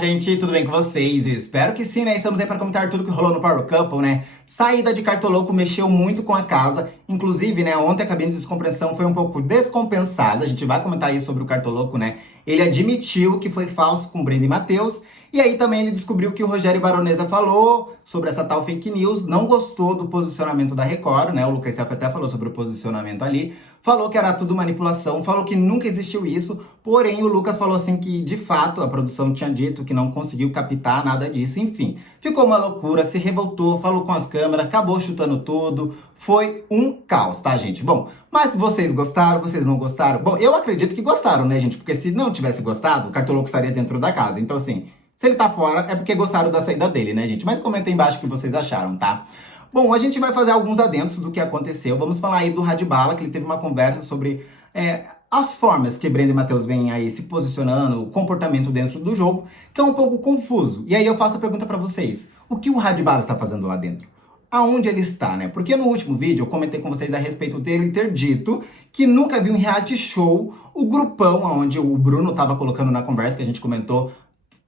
gente, tudo bem com vocês? Espero que sim, né? Estamos aí para comentar tudo que rolou no Power Couple, né? Saída de Cartoloco mexeu muito com a casa. Inclusive, né, ontem a cabine de descompressão foi um pouco descompensada. A gente vai comentar aí sobre o Cartoloco, né? Ele admitiu que foi falso com Brenda e Matheus. E aí também ele descobriu que o Rogério Baronesa falou sobre essa tal fake news, não gostou do posicionamento da Record, né? O Lucas Self até falou sobre o posicionamento ali. Falou que era tudo manipulação, falou que nunca existiu isso, porém o Lucas falou assim que, de fato, a produção tinha dito que não conseguiu captar nada disso, enfim. Ficou uma loucura, se revoltou, falou com as câmeras, acabou chutando tudo, foi um caos, tá, gente? Bom, mas vocês gostaram, vocês não gostaram? Bom, eu acredito que gostaram, né, gente? Porque se não tivesse gostado, o Cartoloco estaria dentro da casa, então assim... Se ele tá fora, é porque gostaram da saída dele, né, gente? Mas comenta aí embaixo o que vocês acharam, tá? Bom, a gente vai fazer alguns adentos do que aconteceu. Vamos falar aí do Radbala, que ele teve uma conversa sobre as formas que Brenda e Matheus vêm aí se posicionando, o comportamento dentro do jogo, que é um pouco confuso. E aí eu faço a pergunta pra vocês. O que o Radbala está fazendo lá dentro? Aonde ele está, né? Porque no último vídeo eu comentei com vocês a respeito dele ter dito que nunca viu em reality show o grupão, onde o Bruno tava colocando na conversa, que a gente comentou,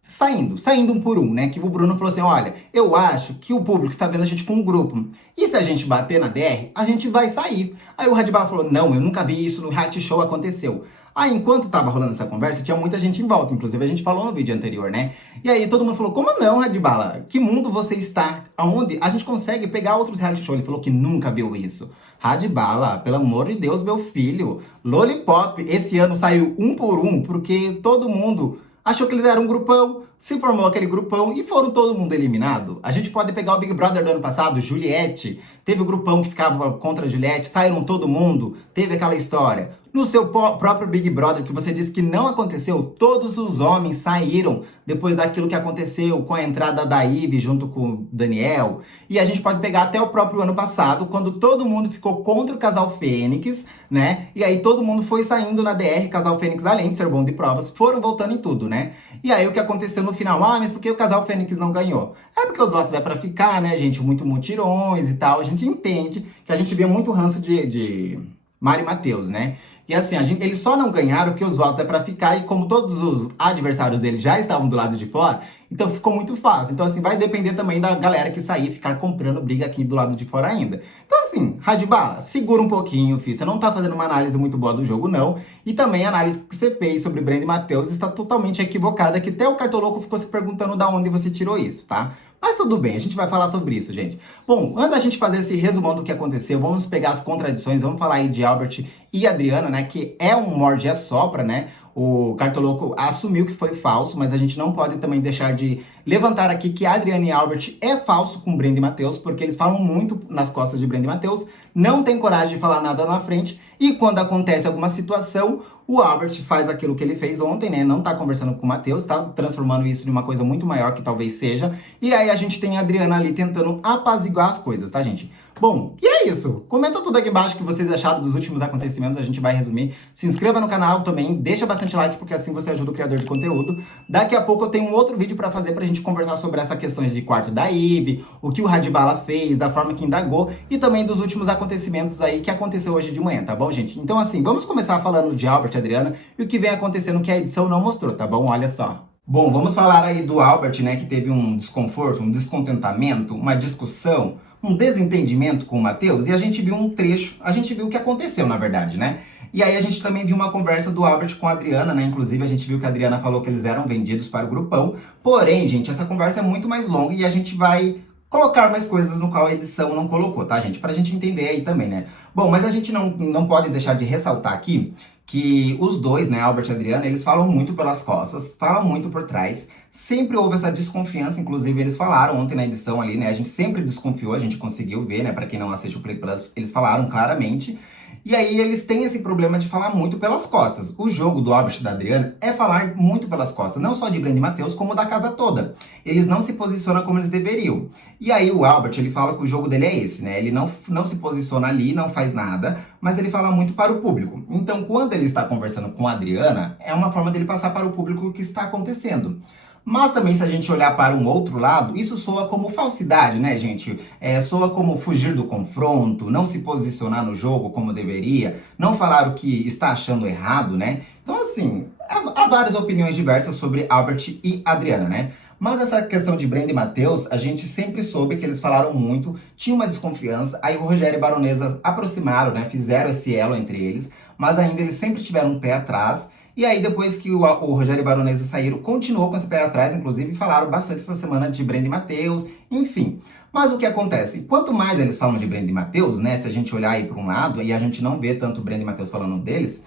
saindo um por um, né? Que o Bruno falou assim, olha, eu acho que o público está vendo a gente com um grupo. E se a gente bater na DR, a gente vai sair. Aí o Radbala falou, não, eu nunca vi isso, no reality show aconteceu. Aí, enquanto tava rolando essa conversa, tinha muita gente em volta. Inclusive, a gente falou no vídeo anterior, né? E aí, todo mundo falou, como não, Radbala? Que mundo você está? Aonde a gente consegue pegar outros reality shows? Ele falou que nunca viu isso. Radbala, pelo amor de Deus, meu filho. Lollipop, esse ano saiu um por um, porque todo mundo... achou que eles eram um grupão, se formou aquele grupão e foram todo mundo eliminado. A gente pode pegar o Big Brother do ano passado, Juliette, teve o grupão que ficava contra a Juliette, saíram todo mundo, teve aquela história. No seu próprio Big Brother, que você disse que não aconteceu, todos os homens saíram depois daquilo que aconteceu com a entrada da Ivy junto com o Daniel. E a gente pode pegar até o próprio ano passado, quando todo mundo ficou contra o casal Fênix, né? E aí todo mundo foi saindo na DR, casal Fênix, além de ser bom de provas, foram voltando em tudo, né? E aí o que aconteceu no final? Ah, mas por que o casal Fênix não ganhou? É porque os votos é pra ficar, né, gente? Muito mutirões e tal. A gente entende que a gente vê muito ranço de Mari e Matheus, né? E assim, eles só não ganharam porque os votos é pra ficar, e como todos os adversários dele já estavam do lado de fora, então ficou muito fácil. Então assim, vai depender também da galera que sair e ficar comprando briga aqui do lado de fora ainda. Então assim, Radbala, segura um pouquinho, filho. Você não tá fazendo uma análise muito boa do jogo, não. E também a análise que você fez sobre Brenda e Matheus está totalmente equivocada, que até o Cartoloco ficou se perguntando da onde você tirou isso, tá? Mas tudo bem, a gente vai falar sobre isso, gente. Bom, antes da gente fazer esse resumão do que aconteceu, vamos pegar as contradições, vamos falar aí de Albert e Adriana, né, que é um morde e assopra, né? O Cartoloco assumiu que foi falso, mas a gente não pode também deixar de levantar aqui que Adriana e Albert é falso com Brenda e Matheus, porque eles falam muito nas costas de Brenda e Matheus, não tem coragem de falar nada na frente, e quando acontece alguma situação, o Albert faz aquilo que ele fez ontem, né? Não tá conversando com o Matheus, tá transformando isso em uma coisa muito maior que talvez seja. E aí a gente tem a Adriana ali tentando apaziguar as coisas, tá, gente? Bom, e é isso. Comenta tudo aqui embaixo o que vocês acharam dos últimos acontecimentos, a gente vai resumir. Se inscreva no canal também, deixa bastante like, porque assim você ajuda o criador de conteúdo. Daqui a pouco eu tenho um outro vídeo pra fazer pra gente conversar sobre essas questões de quarto da Ivy, o que o Radbala fez, da forma que indagou, e também dos últimos acontecimentos aí que aconteceu hoje de manhã, tá bom, gente? Então assim, vamos começar falando de Albert e Adriana e o que vem acontecendo que a edição não mostrou, tá bom? Olha só. Bom, vamos falar aí do Albert, né, que teve um desconforto, um descontentamento, uma discussão, um desentendimento com o Matheus, e a gente viu um trecho, a gente viu o que aconteceu, na verdade, né? E aí a gente também viu uma conversa do Albert com a Adriana, né? Inclusive a gente viu que a Adriana falou que eles eram vendidos para o grupão, porém, gente, essa conversa é muito mais longa e a gente vai colocar mais coisas no qual a edição não colocou, tá, gente? Pra gente entender aí também, né? Bom, mas a gente não pode deixar de ressaltar aqui que os dois, né, Albert e Adriana, eles falam muito pelas costas, falam muito por trás, sempre houve essa desconfiança, inclusive eles falaram ontem na edição ali, né, a gente sempre desconfiou, a gente conseguiu ver, né, pra quem não assiste o Play Plus, eles falaram claramente, e aí eles têm esse problema de falar muito pelas costas. O jogo do Albert e da Adriana é falar muito pelas costas, não só de Brenda e Matheus, como da casa toda. Eles não se posicionam como eles deveriam. E aí o Albert, ele fala que o jogo dele é esse, né? Ele não se posiciona ali, não faz nada, mas ele fala muito para o público. Então, quando ele está conversando com a Adriana, é uma forma dele passar para o público o que está acontecendo. Mas também, se a gente olhar para um outro lado, isso soa como falsidade, né, gente? Soa como fugir do confronto, não se posicionar no jogo como deveria, não falar o que está achando errado, né? Então, assim, há várias opiniões diversas sobre Albert e Adriana, né? Mas essa questão de Brenda e Matheus, a gente sempre soube que eles falaram muito, tinha uma desconfiança, aí o Rogério e a Baronesa aproximaram, né? Fizeram esse elo entre eles, mas ainda eles sempre tiveram um pé atrás. E aí, depois que o Rogério e a Baronesa saíram, continuou com esse pé atrás, inclusive falaram bastante essa semana de Brenda e Matheus, enfim. Mas o que acontece? Quanto mais eles falam de Brenda e Matheus, né? Se a gente olhar aí para um lado e a gente não vê tanto Brenda e Matheus falando deles,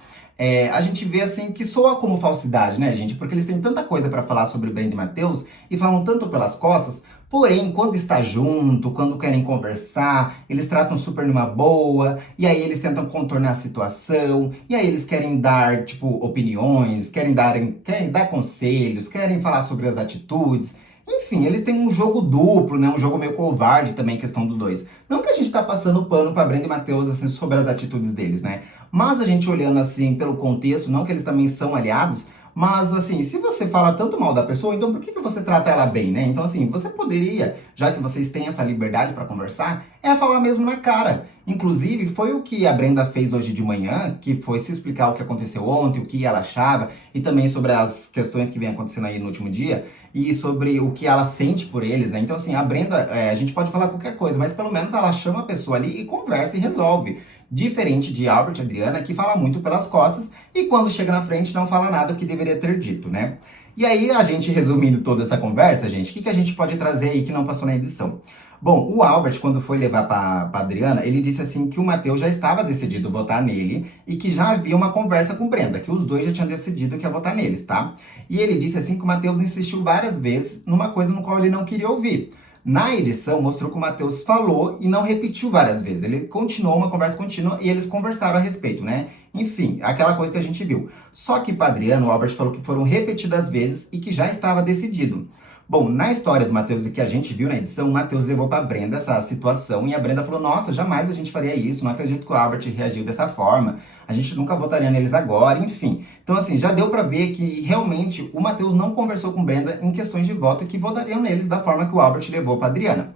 a gente vê assim que soa como falsidade, né, gente? Porque eles têm tanta coisa para falar sobre Brenda e Matheus e falam tanto pelas costas, porém, quando está junto, quando querem conversar, eles tratam super numa boa, e aí eles tentam contornar a situação, e aí eles querem dar, tipo, opiniões, querem dar conselhos, querem falar sobre as atitudes. Enfim, eles têm um jogo duplo, né? Um jogo meio covarde também, questão do dois. Não que a gente tá passando pano pra Brenda e Matheus, assim, sobre as atitudes deles, né? Mas a gente olhando, assim, pelo contexto, não que eles também são aliados, mas, assim, se você fala tanto mal da pessoa, então por que você trata ela bem, né? Então, assim, você poderia, já que vocês têm essa liberdade pra conversar, falar mesmo na cara. Inclusive, foi o que a Brenda fez hoje de manhã, que foi se explicar o que aconteceu ontem, o que ela achava, e também sobre as questões que vem acontecendo aí no último dia e sobre o que ela sente por eles, né? Então, assim, a Brenda, a gente pode falar qualquer coisa, mas pelo menos ela chama a pessoa ali e conversa e resolve. Diferente de Albert e Adriana, que fala muito pelas costas e quando chega na frente não fala nada o que deveria ter dito, né? E aí, a gente resumindo toda essa conversa, gente, o que a gente pode trazer aí que não passou na edição? Bom, o Albert, quando foi levar para Adriana, ele disse assim que o Matheus já estava decidido votar nele e que já havia uma conversa com Brenda, que os dois já tinham decidido que ia votar neles, tá? E ele disse assim que o Matheus insistiu várias vezes numa coisa no qual ele não queria ouvir. Na edição, mostrou que o Matheus falou e não repetiu várias vezes. Ele continuou uma conversa contínua e eles conversaram a respeito, né? Enfim, aquela coisa que a gente viu. Só que para Adriano, o Albert falou que foram repetidas vezes e que já estava decidido. Bom, na história do Matheus e que a gente viu na edição, o Matheus levou pra Brenda essa situação e a Brenda falou: Nossa, jamais a gente faria isso, não acredito que o Albert reagiu dessa forma, a gente nunca votaria neles agora, enfim. Então, assim, já deu pra ver que realmente o Matheus não conversou com Brenda em questões de voto e que votariam neles da forma que o Albert levou pra Adriana.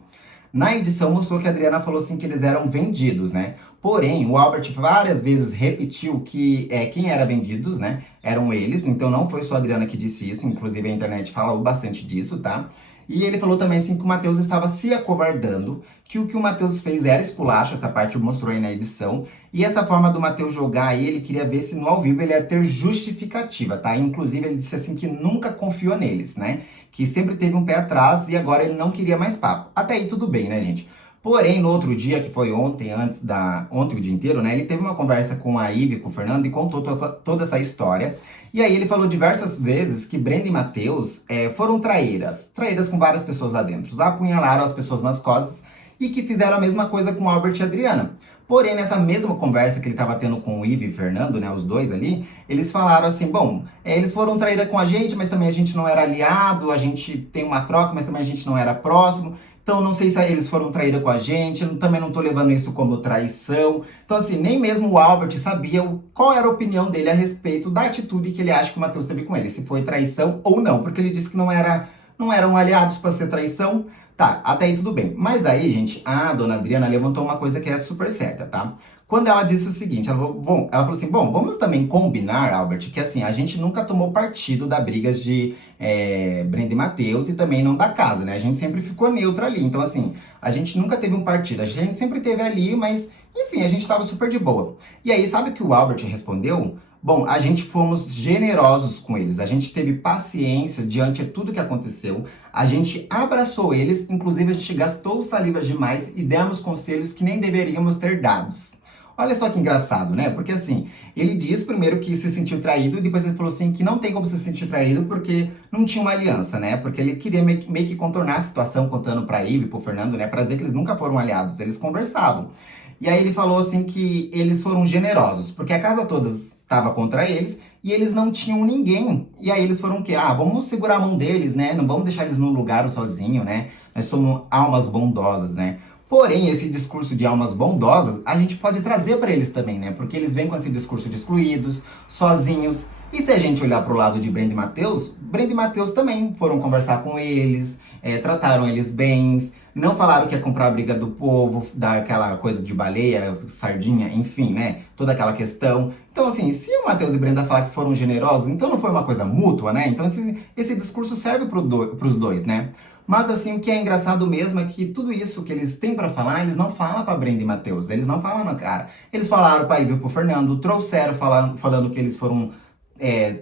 Na edição mostrou que a Adriana falou assim que eles eram vendidos, né? Porém, o Albert várias vezes repetiu que quem era vendidos, né? Eram eles, então não foi só a Adriana que disse isso, inclusive a internet falou bastante disso, tá? E ele falou também assim que o Matheus estava se acovardando, que o Matheus fez era esculacho, essa parte mostrou aí na edição, e essa forma do Matheus jogar aí, ele queria ver se no ao vivo ele ia ter justificativa, tá? Inclusive ele disse assim que nunca confiou neles, né? Que sempre teve um pé atrás e agora ele não queria mais papo. Até aí tudo bem, né, gente? Porém, no outro dia, que foi ontem, ontem o dia inteiro, né? Ele teve uma conversa com a Ivy, com o Fernando, e contou toda essa história. E aí ele falou diversas vezes que Brenda e Matheus foram traíras. Traíras com várias pessoas lá dentro. Apunhalaram as pessoas nas costas e que fizeram a mesma coisa com Albert e Adriana. Porém, nessa mesma conversa que ele estava tendo com o Ivy e Fernando, né, os dois ali, eles falaram assim, bom, eles foram traídas com a gente, mas também a gente não era aliado, a gente tem uma troca, mas também a gente não era próximo. Então, não sei se eles foram traídos com a gente, eu também não tô levando isso como traição. Então, assim, nem mesmo o Albert sabia qual era a opinião dele a respeito da atitude que ele acha que o Matheus teve com ele, se foi traição ou não, porque ele disse que não eram aliados para ser traição. Tá, até aí tudo bem. Mas daí, gente, a dona Adriana levantou uma coisa que é super certa, tá? Quando ela disse o seguinte, ela falou assim, bom, vamos também combinar, Albert, que assim, a gente nunca tomou partido da brigas de Brenda e Matheus e também não da casa, né? A gente sempre ficou neutro ali. Então, assim, a gente nunca teve um partido, a gente sempre teve ali, mas, enfim, a gente tava super de boa. E aí, sabe o que o Albert respondeu? Bom, a gente fomos generosos com eles, a gente teve paciência diante de tudo que aconteceu, a gente abraçou eles, inclusive a gente gastou saliva demais e demos conselhos que nem deveríamos ter dados. Olha só que engraçado, né? Porque assim, ele diz primeiro que se sentiu traído e depois ele falou assim que não tem como se sentir traído porque não tinha uma aliança, né? Porque ele queria meio que contornar a situação contando pra Ivy, pro Fernando, né? Pra dizer que eles nunca foram aliados, eles conversavam. E aí ele falou assim que eles foram generosos, porque a casa toda estava contra eles e eles não tinham ninguém. E aí eles foram o quê? Ah, vamos segurar a mão deles, né? Não vamos deixar eles num lugar sozinho, né? Nós somos almas bondosas, né? Porém, esse discurso de almas bondosas, a gente pode trazer para eles também, né? Porque eles vêm com esse discurso de excluídos, sozinhos. E se a gente olhar pro lado de Brenda e Matheus também foram conversar com eles, trataram eles bem, não falaram que ia comprar a briga do povo, daquela coisa de baleia, sardinha, enfim, né? Toda aquela questão. Então, assim, se o Matheus e Brenda falar que foram generosos, então não foi uma coisa mútua, né? Então esse discurso serve pros dois, né? Mas assim, o que é engraçado mesmo é que tudo isso que eles têm pra falar, eles não falam pra Brenda e Matheus, eles não falam na cara. Eles falaram pra Ivy e pro Fernando, trouxeram falando que eles foram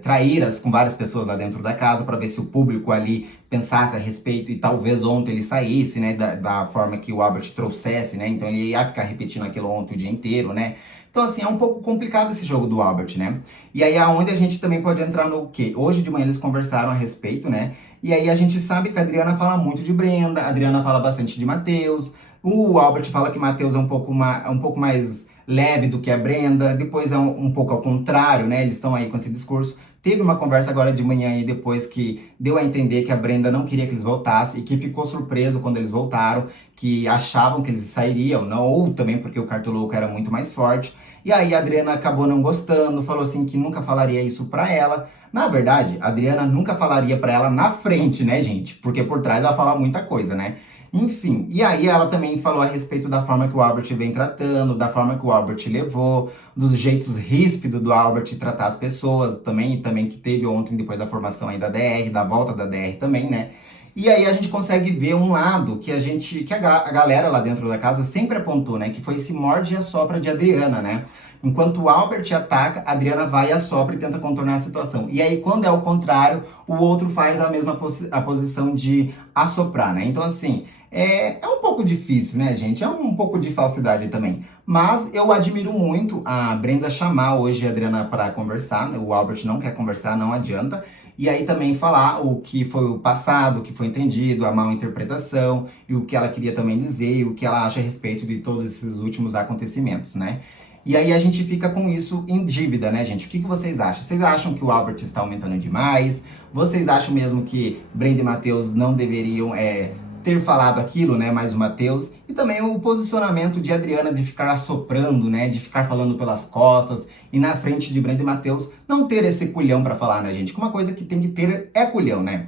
traíras com várias pessoas lá dentro da casa para ver se o público ali pensasse a respeito e talvez ontem ele saísse, né, da forma que o Albert trouxesse, né, então ele ia ficar repetindo aquilo ontem o dia inteiro, né. Então, assim, é um pouco complicado esse jogo do Albert, né? E aí, aonde a gente também pode entrar no quê? Hoje de manhã eles conversaram a respeito, né? E aí a gente sabe que a Adriana fala muito de Brenda, a Adriana fala bastante de Matheus, o Albert fala que Matheus é um pouco mais leve do que a Brenda, depois é um pouco ao contrário, né? Eles estão aí com esse discurso. Teve uma conversa agora de manhã aí depois que deu a entender que a Brenda não queria que eles voltassem e que ficou surpreso quando eles voltaram, que achavam que eles sairiam, não, ou também porque o Cartoloco era muito mais forte. E aí a Adriana acabou não gostando, falou assim que nunca falaria isso pra ela. Na verdade, a Adriana nunca falaria pra ela na frente, né, gente? Porque por trás ela fala muita coisa, né? Enfim, e aí ela também falou a respeito da forma que o Albert vem tratando, da forma que o Albert levou, dos jeitos ríspidos do Albert tratar as pessoas também, e também que teve ontem depois da formação aí da DR, da volta da DR também, né? E aí a gente consegue ver um lado que a galera lá dentro da casa sempre apontou, né? Que foi esse morde e assopra de Adriana, né? Enquanto o Albert ataca, a Adriana vai e assopra e tenta contornar a situação. E aí, quando é o contrário, o outro faz a mesma a posição de assoprar, né? Então, assim, é um pouco difícil, né, gente? É um pouco de falsidade também. Mas eu admiro muito a Brenda chamar hoje a Adriana para conversar, né? O Albert não quer conversar, não adianta. E aí também falar o que foi o passado, o que foi entendido, a mal interpretação, e o que ela queria também dizer, e o que ela acha a respeito de todos esses últimos acontecimentos, né? E aí a gente fica com isso em dívida, né, gente? O que vocês acham? Vocês acham que o Albert está aumentando demais? Vocês acham mesmo que Brenda e Matheus não deveriam ter falado aquilo, né? Mais o Matheus. E também o posicionamento de Adriana de ficar assoprando, né? De ficar falando pelas costas e na frente de Brenda e Matheus não ter esse culhão pra falar, né, gente? Que uma coisa que tem que ter é culhão, né?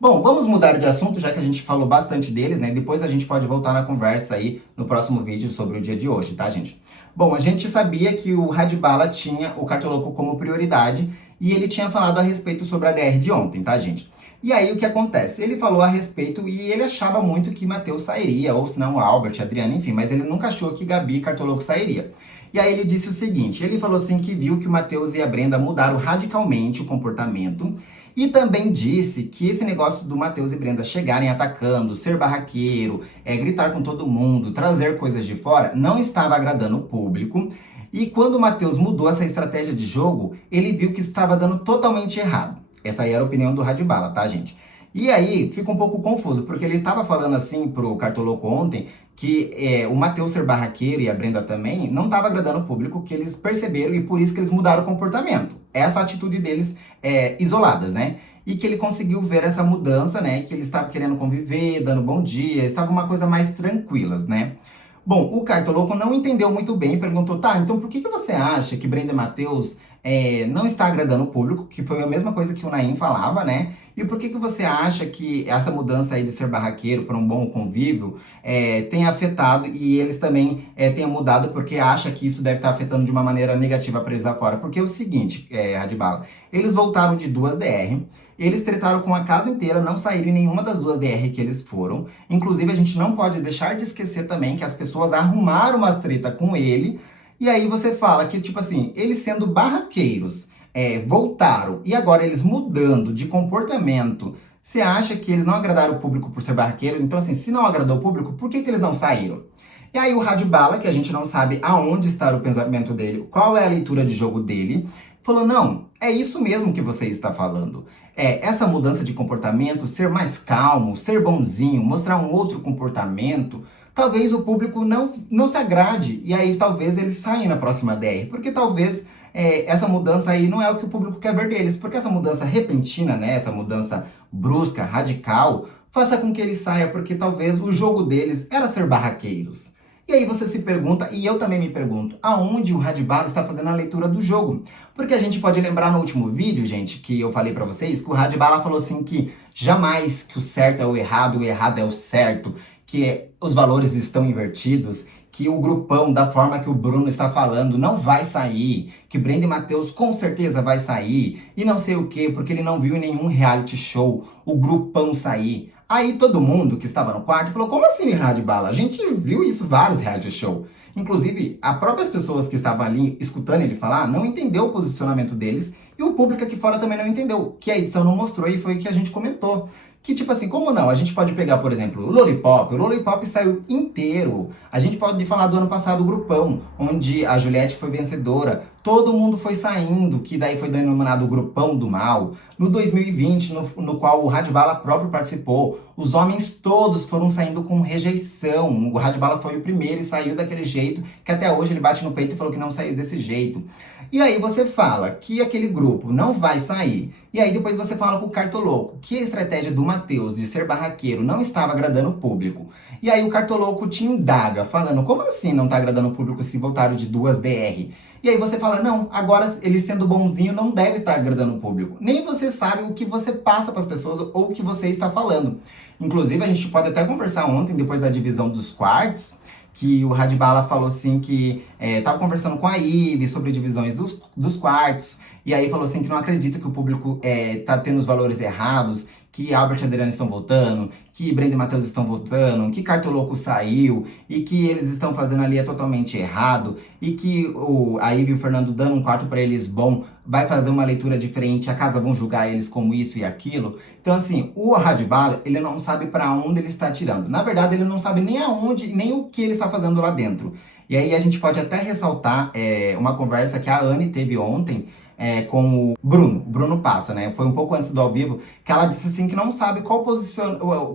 Bom, vamos mudar de assunto, já que a gente falou bastante deles, né? Depois a gente pode voltar na conversa aí no próximo vídeo sobre o dia de hoje, tá, gente? Bom, a gente sabia que o Radbala tinha o Cartoloco como prioridade e ele tinha falado a respeito sobre a DR de ontem, tá, gente? E aí o que acontece? Ele falou a respeito e ele achava muito que Matheus sairia, ou se não Albert, Adriana, enfim, mas ele nunca achou que Gabi e Cartoloco sairia. E aí ele disse o seguinte, ele falou assim que viu que o Matheus e a Brenda mudaram radicalmente o comportamento e também disse que esse negócio do Matheus e Brenda chegarem atacando, ser barraqueiro, gritar com todo mundo, trazer coisas de fora, não estava agradando o público. E quando o Matheus mudou essa estratégia de jogo, ele viu que estava dando totalmente errado. Essa aí era a opinião do Radbala, tá, gente? E aí, fica um pouco confuso, porque ele tava falando assim pro Cartoloco ontem, que o Matheus ser barraqueiro e a Brenda também, não tava agradando o público, que eles perceberam e por isso que eles mudaram o comportamento. Essa atitude deles isoladas, né? E que ele conseguiu ver essa mudança, né? Que eles estavam querendo conviver, dando bom dia, estava uma coisa mais tranquilas, né? Bom, o Cartoloco não entendeu muito bem e perguntou, tá, então por que você acha que Brenda e Matheus não está agradando o público, que foi a mesma coisa que o Naim falava, né? E por que você acha que essa mudança aí de ser barraqueiro para um bom convívio tem afetado e eles também tenham mudado porque acha que isso deve estar afetando de uma maneira negativa para eles lá fora? Porque é o seguinte, Radbala, eles voltaram de 2 DR, eles tretaram com a casa inteira, não saíram em nenhuma das 2 DR que eles foram. Inclusive, a gente não pode deixar de esquecer também que as pessoas arrumaram uma treta com ele. E aí você fala que, tipo assim, eles sendo barraqueiros, voltaram, e agora eles mudando de comportamento, você acha que eles não agradaram o público por ser barraqueiro? Então, assim, se não agradou o público, por que eles não saíram? E aí o Radbala, que a gente não sabe aonde está o pensamento dele, qual é a leitura de jogo dele, falou, não, é isso mesmo que você está falando. Essa mudança de comportamento, ser mais calmo, ser bonzinho, mostrar um outro comportamento, talvez o público não se agrade, e aí talvez eles saiam na próxima DR, porque talvez essa mudança aí não é o que o público quer ver deles, porque essa mudança repentina, né, essa mudança brusca, radical, faça com que eles saiam, porque talvez o jogo deles era ser barraqueiros. E aí você se pergunta, e eu também me pergunto, aonde o Radbala está fazendo a leitura do jogo? Porque a gente pode lembrar no último vídeo, gente, que eu falei pra vocês, que o Radbala falou assim que jamais que o certo é o errado é o certo, que os valores estão invertidos, que o grupão, da forma que o Bruno está falando, não vai sair, que Brenda e Matheus com certeza vai sair, e não sei o quê, porque ele não viu em nenhum reality show o grupão sair. Aí todo mundo que estava no quarto falou, como assim Rádio Bala? A gente viu isso em vários reality show. Inclusive, as próprias pessoas que estavam ali escutando ele falar não entendeu o posicionamento deles e o público aqui fora também não entendeu, que a edição não mostrou e foi o que a gente comentou. Que tipo assim, como não? A gente pode pegar, por exemplo, o Lollipop saiu inteiro. A gente pode falar do ano passado, o Grupão, onde a Juliette foi vencedora. Todo mundo foi saindo, que daí foi denominado o Grupão do Mal. No 2020, no qual o Radbala próprio participou, os homens todos foram saindo com rejeição. O Radbala foi o primeiro e saiu daquele jeito, que até hoje ele bate no peito e falou que não saiu desse jeito. E aí você fala que aquele grupo não vai sair. E aí depois você fala com o Cartoloco que a estratégia do Matheus de ser barraqueiro não estava agradando o público. E aí o Cartoloco te indaga, falando, como assim não tá agradando o público se voltaram de 2 DR? E aí você fala, não, agora ele sendo bonzinho não deve estar agradando o público. Nem você sabe o que você passa para as pessoas ou o que você está falando. Inclusive, a gente pode até conversar ontem, depois da divisão dos quartos, que o Radbala falou assim que tava conversando com a Ive sobre divisões dos quartos, e aí falou assim que não acredita que o público tá tendo os valores errados, que Albert e Adriana estão voltando, que Brenda e Matheus estão voltando, que Cartoloco saiu, e que eles estão fazendo ali totalmente errado, e que a Ive e o Fernando dando um quarto para eles bom, vai fazer uma leitura diferente, a casa vão julgar eles como isso e aquilo. Então assim, o Radbala, ele não sabe para onde ele está tirando. Na verdade, ele não sabe nem aonde, nem o que ele está fazendo lá dentro. E aí a gente pode até ressaltar uma conversa que a Anne teve ontem, com o Bruno Passa, né? Foi um pouco antes do ao vivo, que ela disse assim que não sabe qual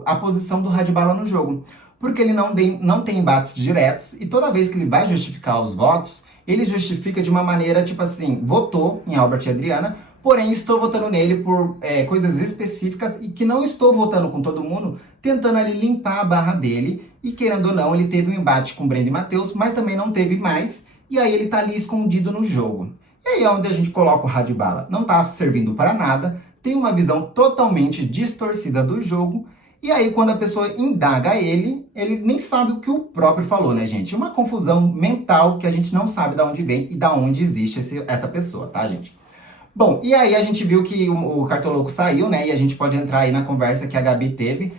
a posição do Radbala no jogo. Porque ele não tem embates diretos e toda vez que ele vai justificar os votos, ele justifica de uma maneira tipo assim, votou em Albert e Adriana, porém estou votando nele por coisas específicas e que não estou votando com todo mundo, tentando ali limpar a barra dele. E querendo ou não, ele teve um embate com Brenda e Matheus, mas também não teve mais. E aí ele tá ali escondido no jogo. E aí é onde a gente coloca o Radbala. Não tá servindo para nada, tem uma visão totalmente distorcida do jogo. E aí quando a pessoa indaga ele nem sabe o que o próprio falou, né, gente? Uma confusão mental que a gente não sabe de onde vem e de onde existe essa pessoa, tá, gente? Bom, e aí a gente viu que o Cartoloco saiu, né? E a gente pode entrar aí na conversa que a Gabi teve.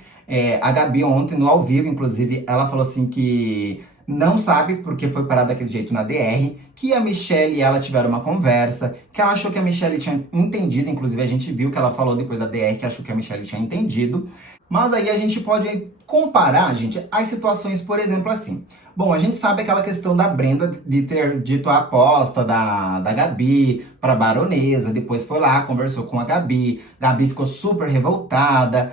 A Gabi ontem, no ao vivo, inclusive, ela falou assim que não sabe porque foi parada daquele jeito na DR, que a Michelle e ela tiveram uma conversa, que ela achou que a Michelle tinha entendido, inclusive a gente viu que ela falou depois da DR que achou que a Michelle tinha entendido. Mas aí a gente pode comparar, gente, as situações, por exemplo, assim. Bom, a gente sabe aquela questão da Brenda de ter dito a aposta da Gabi para Baronesa, depois foi lá, conversou com a Gabi ficou super revoltada,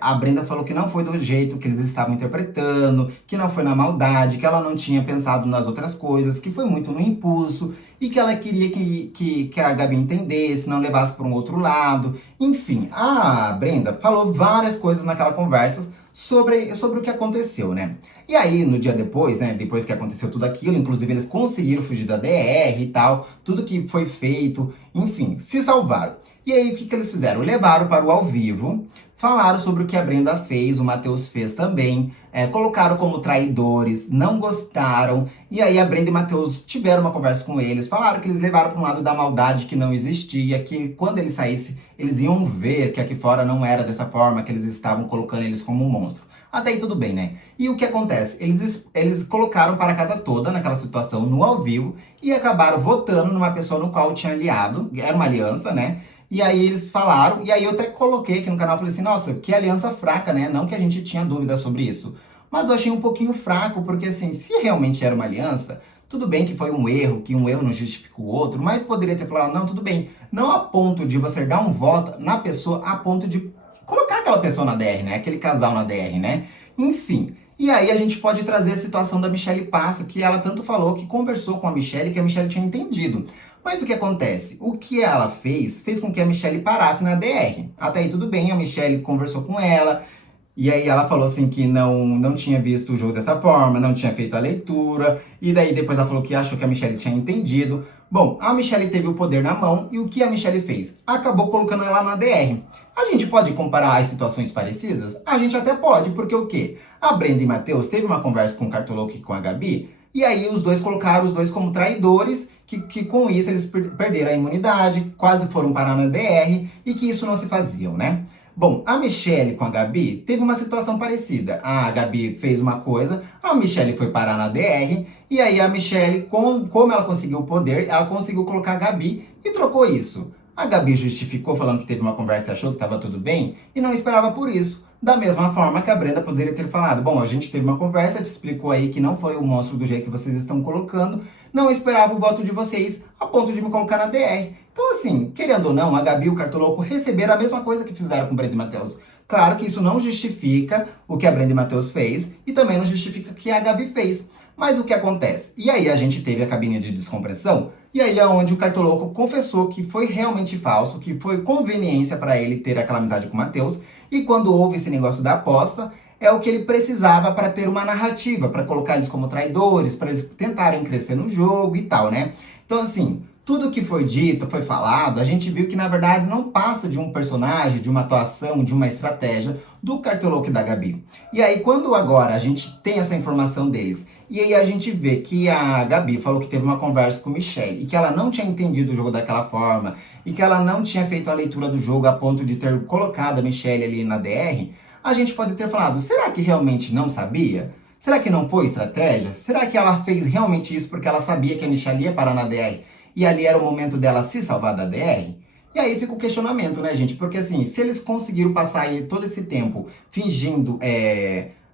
a Brenda falou que não foi do jeito que eles estavam interpretando, que não foi na maldade, que ela não tinha pensado nas outras coisas, que foi muito no impulso, e que ela queria que a Gabi entendesse, não levasse para um outro lado. Enfim, a Brenda falou várias coisas naquela conversa sobre o que aconteceu, né? E aí, no dia depois, né, depois que aconteceu tudo aquilo, inclusive eles conseguiram fugir da DR e tal, tudo que foi feito, enfim, se salvaram. E aí, o que eles fizeram? Levaram para o ao vivo, falaram sobre o que a Brenda fez, o Matheus fez também, colocaram como traidores, não gostaram, e aí a Brenda e o Matheus tiveram uma conversa com eles, falaram que eles levaram para um lado da maldade que não existia, que quando ele saísse, eles iam ver que aqui fora não era dessa forma, que eles estavam colocando eles como um monstro. Até aí tudo bem, né? E o que acontece? Eles colocaram para a casa toda naquela situação, no ao vivo, e acabaram votando numa pessoa no qual tinha aliado, era uma aliança, né? E aí eles falaram, e aí eu até coloquei aqui no canal, falei assim, nossa, que aliança fraca, né? Não que a gente tinha dúvida sobre isso. Mas eu achei um pouquinho fraco, porque assim, se realmente era uma aliança, tudo bem que foi um erro, que um erro não justifica o outro, mas poderia ter falado, não, tudo bem. Não a ponto de você dar um voto na pessoa, a ponto de colocar aquela pessoa na DR, né? Aquele casal na DR, né? Enfim. E aí a gente pode trazer a situação da Michelle Passa, que ela tanto falou que conversou com a Michelle, que a Michelle tinha entendido. Mas o que acontece? O que ela fez com que a Michelle parasse na DR. Até aí tudo bem, a Michelle conversou com ela, e aí ela falou assim que não tinha visto o jogo dessa forma, não tinha feito a leitura, e daí depois ela falou que achou que a Michelle tinha entendido. Bom, a Michelle teve o poder na mão, e o que a Michelle fez? Acabou colocando ela na DR. A gente pode comparar as situações parecidas? A gente até pode, porque o quê? a Brenda e Matheus teve uma conversa com o Cartoloco e com a Gabi, e aí os dois colocaram os dois como traidores, que com isso eles perderam a imunidade, quase foram parar na DR, e que isso não se faziam, né? Bom, a Michelle com a Gabi teve uma situação parecida. A Gabi fez uma coisa, a Michelle foi parar na DR, e aí a Michelle, como ela conseguiu o poder, ela conseguiu colocar a Gabi e trocou isso. A Gabi justificou falando que teve uma conversa e achou que estava tudo bem, e não esperava por isso. Da mesma forma que a Brenda poderia ter falado, bom, a gente teve uma conversa, te explicou aí que não foi o monstro do jeito que vocês estão colocando, não esperava o voto de vocês a ponto de me colocar na DR. Então, assim, querendo ou não, a Gabi e o Cartoloco receberam a mesma coisa que fizeram com o Brenda e Matheus. Claro que isso não justifica o que a Brenda e Matheus fez e também não justifica o que a Gabi fez. Mas o que acontece? E aí a gente teve a cabine de descompressão, e aí é onde o Cartoloco confessou que foi realmente falso, que foi conveniência para ele ter aquela amizade com o Matheus, e quando houve esse negócio da aposta, é o que ele precisava para ter uma narrativa, para colocar eles como traidores, para eles tentarem crescer no jogo e tal, né? Então, assim, tudo que foi dito, foi falado, a gente viu que na verdade não passa de um personagem, de uma atuação, de uma estratégia do Cartoloco e da Gabi. E aí, quando agora a gente tem essa informação deles, e aí a gente vê que a Gabi falou que teve uma conversa com Michelle e que ela não tinha entendido o jogo daquela forma e que ela não tinha feito a leitura do jogo a ponto de ter colocado a Michelle ali na DR, a gente pode ter falado, será que realmente não sabia? Será que não foi estratégia? Será que ela fez realmente isso porque ela sabia que a Michelle ia parar na DR e ali era o momento dela se salvar da DR? E aí fica o questionamento, né, gente? Porque assim, se eles conseguiram passar aí todo esse tempo fingindo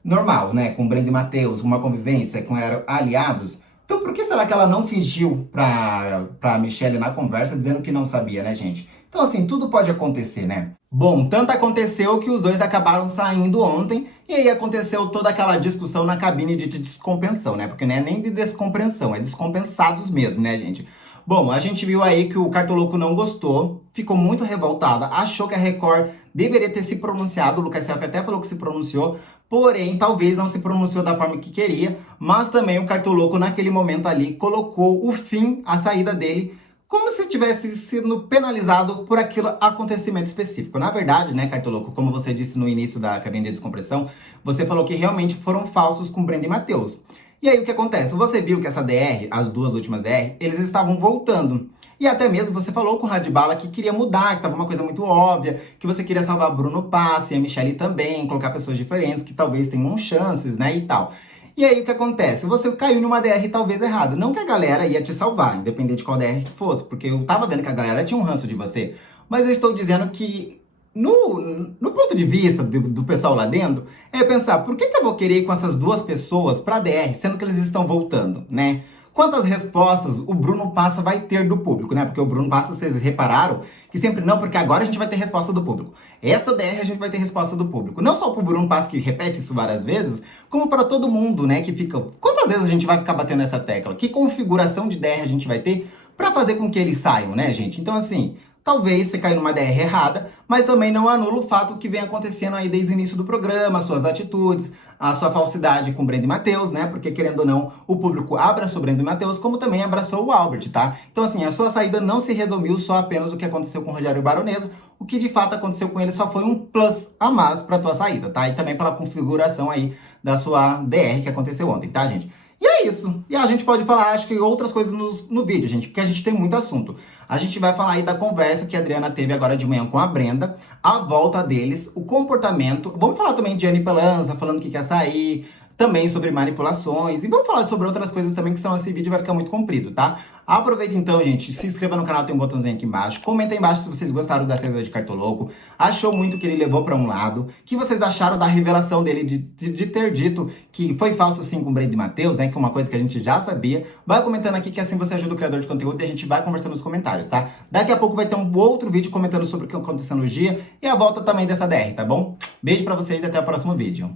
normal, né, com Brenda e Matheus, uma convivência, com eram aliados, então por que será que ela não fingiu pra Michelle na conversa dizendo que não sabia, né, gente? Então assim, tudo pode acontecer, né? Bom, tanto aconteceu que os dois acabaram saindo ontem, e aí aconteceu toda aquela discussão na cabine de descompreensão, né? Porque não é nem de descompreensão, é descompensados mesmo, né, gente? Bom, a gente viu aí que o Cartoloco não gostou, ficou muito revoltada, achou que a Record deveria ter se pronunciado, o Lucas Self até falou que se pronunciou, porém, talvez não se pronunciou da forma que queria, mas também o Cartoloco, naquele momento ali, colocou o fim à saída dele, como se tivesse sido penalizado por aquele acontecimento específico. Na verdade, né, Cartoloco, como você disse no início da cabine de descompressão, você falou que realmente foram falsos com Brenda e Matheus. E aí o que acontece? Você viu que essa DR, as duas últimas DR, eles estavam voltando. E até mesmo você falou com o Radibala que queria mudar, que estava uma coisa muito óbvia, que você queria salvar Bruno Passi e a Michelle também, colocar pessoas diferentes que talvez tenham chances, né, e tal. E aí o que acontece? Você caiu numa DR talvez errada. Não que a galera ia te salvar, independente de qual DR que fosse, porque eu tava vendo que a galera tinha um ranço de você. Mas eu estou dizendo que, no ponto de vista do pessoal lá dentro, é pensar, por que eu vou querer ir com essas duas pessoas pra DR, sendo que eles estão voltando, né? Quantas respostas o Bruno Passa vai ter do público, né? Porque o Bruno Passa, vocês repararam, que sempre não, porque agora a gente vai ter resposta do público. Essa DR a gente vai ter resposta do público. Não só pro Bruno Passa, que repete isso várias vezes, como para todo mundo, né? Que fica. Quantas vezes a gente vai ficar batendo essa tecla? Que configuração de DR a gente vai ter para fazer com que eles saiam, né, gente? Então, assim, talvez você caiu numa DR errada, mas também não anula o fato que vem acontecendo aí desde o início do programa, suas atitudes, a sua falsidade com Brenda e Matheus, né? Porque, querendo ou não, o público abraçou Brenda e Matheus, como também abraçou o Albert, tá? Então, assim, a sua saída não se resumiu só apenas o que aconteceu com o Rogério Baronesa. O que de fato aconteceu com ele só foi um plus a mais pra tua saída, tá? E também pela configuração aí da sua DR que aconteceu ontem, tá, gente? E é isso. E a gente pode falar, acho que outras coisas no vídeo, gente, porque a gente tem muito assunto. A gente vai falar aí da conversa que a Adriana teve agora de manhã com a Brenda, a volta deles, o comportamento. Vamos falar também de Anny Pelanza, falando que quer sair, também sobre manipulações. E vamos falar sobre outras coisas também, que senão esse vídeo vai ficar muito comprido, tá? Aproveita então, gente, se inscreva no canal, tem um botãozinho aqui embaixo. Comenta aí embaixo se vocês gostaram da saída de Cartoloco. Achou muito que ele levou pra um lado. O que vocês acharam da revelação dele de ter dito que foi falso sim com o Brenda e Matheus, né? Que é uma coisa que a gente já sabia. Vai comentando aqui que assim você ajuda o criador de conteúdo e a gente vai conversando nos comentários, tá? Daqui a pouco vai ter um outro vídeo comentando sobre o que aconteceu no dia e a volta também dessa DR, tá bom? Beijo pra vocês e até o próximo vídeo.